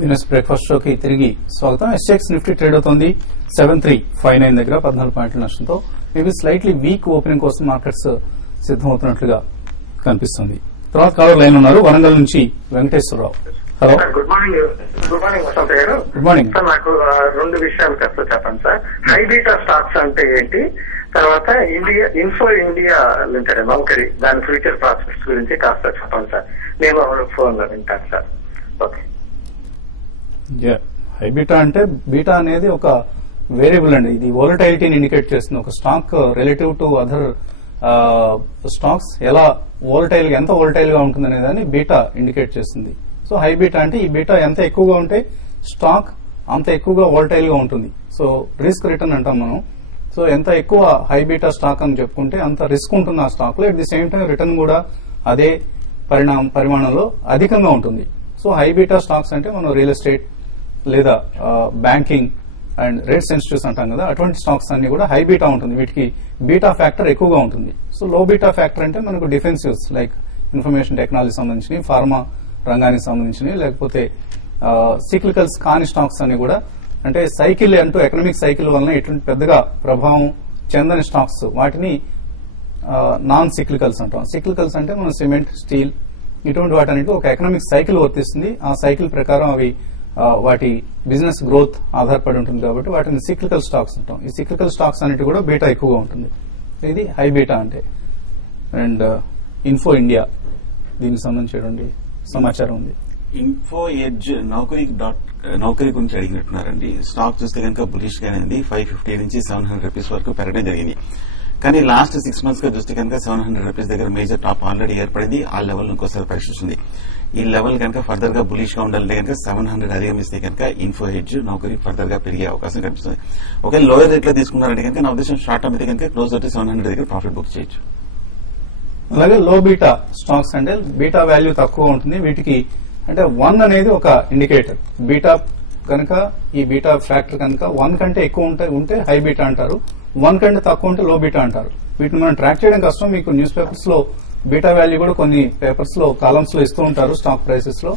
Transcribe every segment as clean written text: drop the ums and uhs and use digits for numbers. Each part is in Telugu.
బిజినెస్ బ్రేక్ఫాస్ట్ షోకి తిరిగి స్వాగతం. ఎస్ఎక్స్ నిఫ్టీ ట్రేడ్ అవుతోంది 7359 దగ్గర 14 పాయింట్ల నష్టంతో. మేబీ స్లైట్లీ వీక్ ఓపెనింగ్ కోసం మార్కెట్స్ సిద్దమవుతున్నట్లుగా కనిపిస్తుంది. తర్వాత కాలర్ లైన్ ఉన్నారు వరంగల్ నుంచి Venkateswara Rao. Hello, good morning. Good morning Vasantha గారు. గుడ్ మార్నింగ్ సార్, నాకు రెండు విషయాలు కాస్త చెప్పండి సార్. హై బీటా స్టాక్స్ అంటే ఏంటి, తర్వాత ఇన్ఫో ఇండియా లిమిటెడ్ నౌకరీ దాని ఫ్యూచర్ ప్రాస్పెక్ట్స్ గురించి కాస్త చెప్పండి సార్. నేను ఫోన్ లో వింటాను సార్. ఓకే. హై బీటా అంటే బీటా అనేది ఒక వేరియబుల్ అండి. ఇది వోలటైలిటీని ఇండికేట్ చేస్తుంది. ఒక stock relative to other stocks ఎలా వోలటైల్ ఎంత వోలటైల్ గా ఉంటుంది అనే దాన్ని బీటా ఇండికేట్ చేస్తుంది. సో హై బీటా అంటే ఈ బీటా ఎంత ఎక్కువగా ఉంటే స్టాక్ అంత ఎక్కువగా వోలటైల్ గా ఉంటుంది. సో రిస్క్ రిటర్న్ అంటాం మనం. సో ఎంత ఎక్కువ హై బీటా స్టాక్ అని చెప్పుకుంటే అంత రిస్క్ ఉంటుంది ఆ స్టాక్ లో. At the same time return కూడా అదే పరిమాణంలో అధికంగా ఉంటుంది. సో హై బీటా స్టాక్స్ అంటే మనం రియల్ ఎస్టేట్ లేదా బ్యాంకింగ్ అండ్ రేట్ సెన్సిటివ్స్ అంటాం కదా, అటువంటి స్టాక్స్ అన్ని కూడా హై బీటా ఉంటుంది. వీటికి బీటా ఫ్యాక్టర్ ఎక్కువగా ఉంటుంది. సో లో బీటా ఫ్యాక్టర్ అంటే మనకు డిఫెన్సివ్స్ లైక్ ఇన్ఫర్మేషన్ టెక్నాలజీ సంబంధించినవి, ఫార్మా రంగానికి సంబంధించినవి, లేకపోతే సిక్లికల్స్ కాని స్టాక్స్ అన్ని కూడా అంటే సైకిల్ అంటూ ఎకనామిక్ సైకిల్ వలన ఎటువంటి పెద్దగా ప్రభావం చెందని స్టాక్స్ వాటిని నాన్ సిక్లికల్స్ అంటాం. సిక్లికల్స్ అంటే మనం సిమెంట్, స్టీల్ ఇటువంటి వాటన్నిటి ఒక ఎకనామిక్ సైకిల్ వర్తిస్తుంది. ఆ సైకిల్ ప్రకారం అవి వాటి బిజినెస్ గ్రోత్ ఆధారపడి ఉంటుంది కాబట్టి వాటిని సిక్లికల్ స్టాక్స్ అంటాం. ఈ సిక్లికల్ స్టాక్స్ అన్నిటి కూడా బీటా ఎక్కువగా ఉంటుంది. ఇది హై బీటా అంటే. అండ్ ఇన్ఫో ఇండియా దీనికి సంబంధించినటువంటి సమాచారం ఉంది. ఇన్ఫో ఎడ్జ్ నౌకరీ గురించి అడిగినట్టున్నారండి. స్టాక్ చూస్తే కనుక బులిష్ గానే ఉంది. 550 నుంచి 700 రూపీస్ వరకు పెరగడం జరిగింది. కానీ లాస్ట్ 6 months గా చూస్తే కనుక 700 రూపీస్ దగ్గర మేజర్ టాప్ ఆల్రెడీ ఏర్పడింది. ఆ లెవెల్ ఇంకోసారి పరీక్షిస్తుంది. ఈ లెవెల్ కనుక ఫర్దర్ గా బులిష్ గా ఉండాలంటే కనుక 700 అధిగమిస్తే కనుక ఇన్ఫో ఎడ్జ్ నౌకరీ ఫర్దర్ గా పెరిగే అవకాశం కనిపిస్తుంది. ఒకవేళ లోయర్ రేట్ లో తీసుకున్నారంటే కనుక నా ఉద్దేశం షార్ట్ టర్మ్ అయితే కనుక క్లోజ్ టు 700 దగ్గర ప్రాఫిట్ బుక్ చేయొచ్చు. అలాగే లో బీటా స్టాక్స్ అంటే బీటా వాల్యూ తక్కువ ఉంటుంది. వీటికి అంటే 1 అనేది ఒక ఇండికేటర్. బీటా కనుక ఈ బీటా ఫ్యాక్టర్ కనుక 1 కంటే ఎక్కువ ఉంటే హై బీటా అంటారు. 1 కంటే తక్కువ ఉంటే లో బీటా అంటారు. వీటిని మనం ట్రాక్ చేయడం కష్టం. మీకు న్యూస్ పేపర్స్ లో బీటా వాల్యూ కూడా కొన్ని పేపర్స్ లో కాలమ్స్ లో ఇస్తూ ఉంటారు స్టాక్ ప్రైసెస్ లో.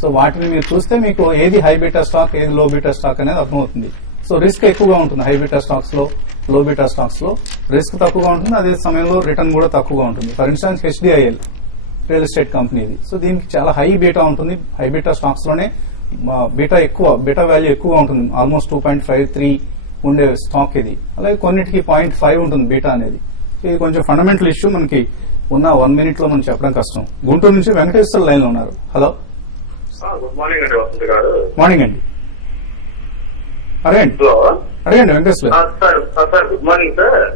సో వాటిని మీరు చూస్తే మీకు ఏది హై బీటా స్టాక్ ఏది లో బీటా స్టాక్ అనేది అర్థమవుతుంది. సో రిస్క్ ఎక్కువగా ఉంటుంది హై బీటా స్టాక్స్ లో. లో బీటా స్టాక్స్ లో రిస్క్ తక్కువగా ఉంటుంది. అదే సమయంలో రిటర్న్ కూడా తక్కువగా ఉంటుంది. For instance HDIL real estate company ఇది. సో దీనికి చాలా హై బీటా ఉంటుంది. హై బీటా స్టాక్స్ లోనే బీటా వాల్యూ ఎక్కువగా ఉంటుంది. ఆల్మోస్ట్ 2.53 ఉండే స్టాక్ ఇది. అలాగే కొన్నిటికి 0.5 ఉంటుంది బీటా అనేది. ఇది కొంచెం ఫండమెంటల్ ఇష్యూ. మనకి ఉన్న 1 minute లో మనం చెప్పడం కష్టం. గుంటూరు నుంచి వెంకటేశ్వర లైన్ లో ఉన్నారు. హలో, గుడ్ మార్నింగ్ అండి వసంత గారు. మార్నింగ్ అండి. అడగండి Venkateswara. Sir good morning sir.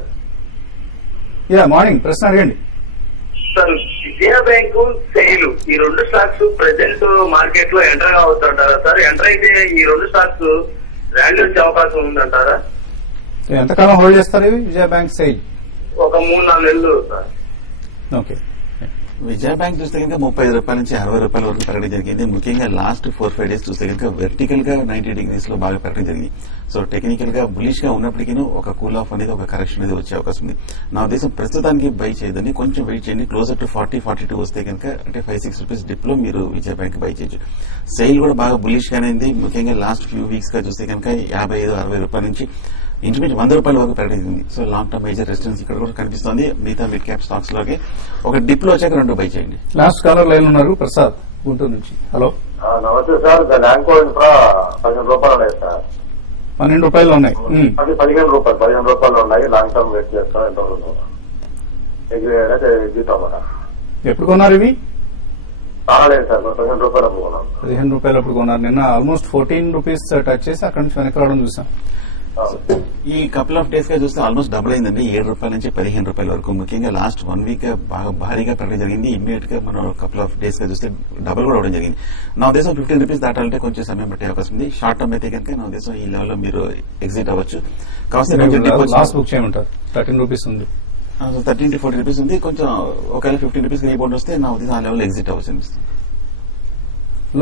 Yeah morning. ప్రశ్న అడగండి సార్. విజయ బ్యాంకు, సెయిల్ ఈ రెండు స్టాక్స్ ప్రెసెంట్ మార్కెట్ లో ఎంటర్ కావచ్చుంటారా సార్? ఎంటర్ అయితే ఈ రెండు స్టాక్స్ వాల్యూ వచ్చే అవకాశం ఉందంటారా? ఎంతకాలం హోల్డ్ చేస్తారు ఇవి విజయ బ్యాంక్, సెయిల్? ఒక 3-4 నెలలు సార్. ఓకే. విజయ బ్యాంక్ చూస్తే కనుక 35 రూపాయల నుంచి 60 రూపాయల వరకు పెరగడం జరిగింది. ముఖ్యంగా లాస్ట్ 4-5 days చూస్తే కనుక వెర్టికల్ గా 90 degrees లో బాగా పెరగడం జరిగింది. సో టెక్నికల్ గా బులిష్ గా ఉన్నప్పటికీ ఒక కూల్ ఆఫ్ అనేది ఒక కరెక్షన్ అనేది వచ్చే అవకాశం ఉంది. నా ఉద్దేశం ప్రస్తుతానికి బై చేయదని కొంచెం వెయిట్ చేయండి. క్లోజర్ టు 40-42 వస్తే కనుక అంటే 5-6 రూపీస్ డిప్ లో మీరు విజయ బ్యాంక్ బై చేయొచ్చు. సెయిల్ కూడా బాగా బులిష్ గానే ఉంది. ముఖ్యంగా లాస్ట్ ఫ్యూ వీక్స్ గా చూస్తే కనుక 55-60 రూపాయల నుంచి ఇంచుమించు 100 రూపాయల వరకు పెరగడింది. So long term major resistance ఇక్కడ కూడా కనిపిస్తుంది. మిగతా మిడ్ క్యాప్ స్టాక్స్ లోకి ఒక డిప్ లో వచ్చాక 2 బై చేయండి. లాస్ట్ కాలర్ లైన్ ఉన్నారు ప్రసాద్ గుంటూరు నుంచి. హలో, నమస్తే సార్. ల్యాంకో ఇన్ఫ్రా 15 రూపాయలు ఉన్నాయి సార్. 12 రూపాయలు ఉన్నాయి. అది 15 రూపాయలు ఉన్నాయి. లాంగ్ టర్మ్ వెయిట్ చేస్తాం. ఎంత ఎగ్జిట్ అవ్వరా? ఎప్పుడు కొన్నారు ఇవి? కాలేదు సార్. 15 రూపాయలు అప్పుడు కొన్నాను. 15 రూపాయలు అప్పుడు కొన్నారు. నిన్న ఆల్మోస్ట్ 14 రూపీస్ టచ్ చేసి అక్కడి నుంచి వెనక్కి రావడం చూసాం. ఈ కపుల్ ఆఫ్ డేస్ గా చూస్తే ఆల్మోస్ట్ డబుల్ అయిందండి. 7 రూపాయల నుంచి 15 రూపాయల వరకు. ముఖ్యంగా లాస్ట్ 1 week బాగా భారీగా పెరగడం జరిగింది. ఇమ్మీడియట్ గా మనం కపుల్ ఆఫ్ డేస్ గా చూస్తే డబుల్ కూడా అవడం జరిగింది. నా ఉద్దేశం 15 రూపీస్ దాటాలంటే కొంచెం సమయం పట్టే అవకాశం ఉంది. షార్ట్ టర్మ్ అయితే కనుక నా ఉద్దేశం ఈ లెవెల్ లో మీరు ఎగ్జిట్ అవ్వచ్చు. లాస్ట్ బుక్ చేయమంటారు. 13 రూపీస్ ఉంది. 13 to 40 రూపీస్ ఉంది. కొంచెం ఒకవేళ 15 రూపీస్ రీబౌండ్ వస్తే నా ఉద్దేశం ఆ లెవెల్ ఎగ్జిట్ అవ్వచ్చు అనిపిస్తుంది.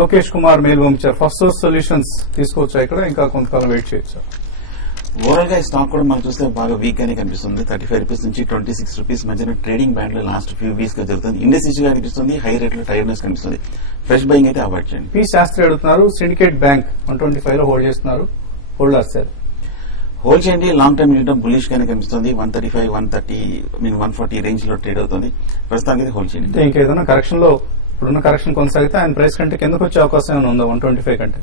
లోకేష్ కుమార్ మెయిల్ పంపించారు. ఫస్ట్ సోర్స్ సొల్యూషన్స్ తీసుకోవచ్చా ఇక్కడ? ఇంకా కొంతకాలం వెయిట్ చేయొచ్చా? ఓవరాల్ గా ఈ స్టాక్ కూడా మనం చూస్తే బాగా వీక్ గానే కనిపిస్తుంది. 35 రూపీస్ నుంచి 26 రూపీస్ మధ్యన ట్రేడింగ్ బ్యాండ్ లో లాస్ట్ ఫ్యూ వీక్స్ గా జరుగుతుంది. ఇండెక్స్ గా కనిపిస్తుంది, హై రేట్ లో టైర్నెస్ కనిపిస్తుంది. ఫ్రెష్ బయింగ్ అయితే అవాయిడ్ చేయండి. పి శాస్త్రి అడుగుతున్నారు, సిండికేట్ బ్యాంక్ 125 లో హోల్డ్ చేస్తున్నారు, హోల్డ్ సార్ హోల్డ్ చేయండి. లాంగ్ టర్మ్ యూనిటం బులిష్ గానే కనిపిస్తుంది. 135, 140 రేంజ్ లో ట్రేడ్ అవుతుంది. ప్రస్తుతానికి హోల్డ్ చేయండి. అంటే ఇంకేదైనా కరెక్షన్ లో ఇప్పుడున్న కరెక్షన్ కొనసాగితే ఆయన ప్రైస్ కంటే కిందకు వచ్చే అవకాశం ఏమైనా ఉందా 125 కంటే?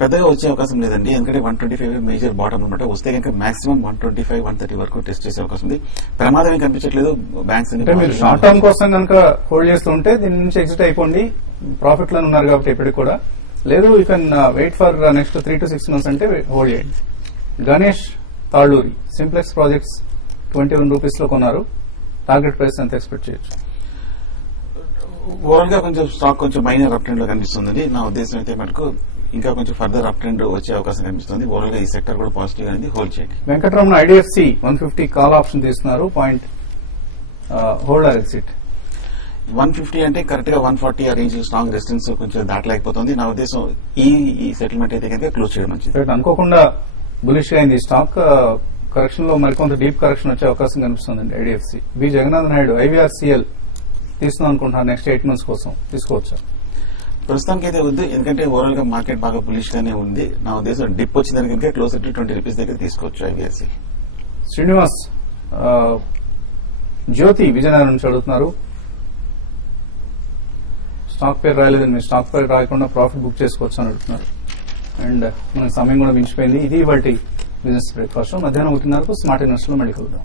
పెద్దగా వచ్చే అవకాశం లేదండి, ఎందుకంటే 125 మేజర్ బాటమ్ అనమాట. వస్తే కనుక మాక్సిమం 125, 130 వరకు టెస్ట్ చేసే అవకాశం ఉంది. ప్రమాదం ఏం కనిపించట్లేదు. బ్యాంక్స్ అంటే మీరు షార్ట్ టర్మ్ కోసం కనుక హోల్డ్ చేస్తుంటే దీని నుంచి ఎగ్జిట్ అయిపోండి, ప్రాఫిట్ లో ఉన్నారు కాబట్టి ఇప్పటికి కూడా. లేదు you can wait for next 3 to 6 months అంటే హోల్డ్ చేయండి. గణేష్ తాళ్ళూరి, సింప్లెక్స్ ప్రాజెక్ట్స్ 21 రూపీస్ లో కొన్నారు, టార్గెట్ ప్రైస్ ఎంత ఎక్స్పెక్ట్ చేయొచ్చు? ఓవరాల్ గా కొంచెం స్టాక్ కొంచెం మైనర్ అప్ ట్రెండ్ లో కనిపిస్తుంది. నా ఉద్దేశం అయితే మటుకు ఇంకా కొంచెం ఫర్దర్ అప్ ట్రెండ్ వచ్చే అవకాశం కనిపిస్తుంది. ఓవరాల్ గా ఈ సెక్టర్ కూడా పాజిటివ్ గా ఉంది, హోల్డ్ చేయండి. వెంకటరమణ ఐడిఎఫ్సి 150 కాల్ ఆప్షన్ తీసుకున్నారు, పాయింట్ హోల్డ్ ఆర్ ఎగ్జిట్? 150 అంటే కరెక్ట్ గా 140 ఆ రేంజ్ స్ట్రాంగ్ రెసిస్టెన్స్ కొంచెం దాటలేకపోతుంది. నా ఉద్దేశం ఈ సెటిల్మెంట్ అయితే కనుక క్లోజ్ చేయడం మంచిది. అనుకోకుండా బులిష్ గా అయింది స్టాక్, కరెక్షన్ లో మరికొంత డీప్ కరెక్షన్ వచ్చే అవకాశం కనిపిస్తుంది IDFC. B Jagannath Naidu, IVRCL తీసుకుందాం అనుకుంటున్నారు నెక్స్ట్ 8 months కోసం, తీసుకోవచ్చా? ప్రస్తుతానికి అయితే వద్దు, ఎందుకంటే ఓవరాల్ గా మార్కెట్ బాగా బులిష్ గానే ఉంది. నా ఉద్దేశం డిప్ వచ్చిందని కనుక క్లోజ్ టు 20 రూపీస్ దగ్గర తీసుకోవచ్చు ఐవీఆర్సీ. శ్రీనివాస్ జ్యోతి విజయనగరం నుంచి అడుగుతున్నారు, స్టాక్ పేరు రాలేదని మీరు స్టాక్ పేరు రాయకుండా ప్రాఫిట్ బుక్ చేసుకోవచ్చు అని అడుగుతున్నారు. అండ్ మనకి సమయం కూడా మించిపోయింది. ఇది వాటి బిజినెస్ బ్రేక్ఫాస్ట్. మధ్యాహ్నం 1:30 స్మార్ట్ ఇన్వెస్టర్ లో మళ్ళీ కలుద్దాం.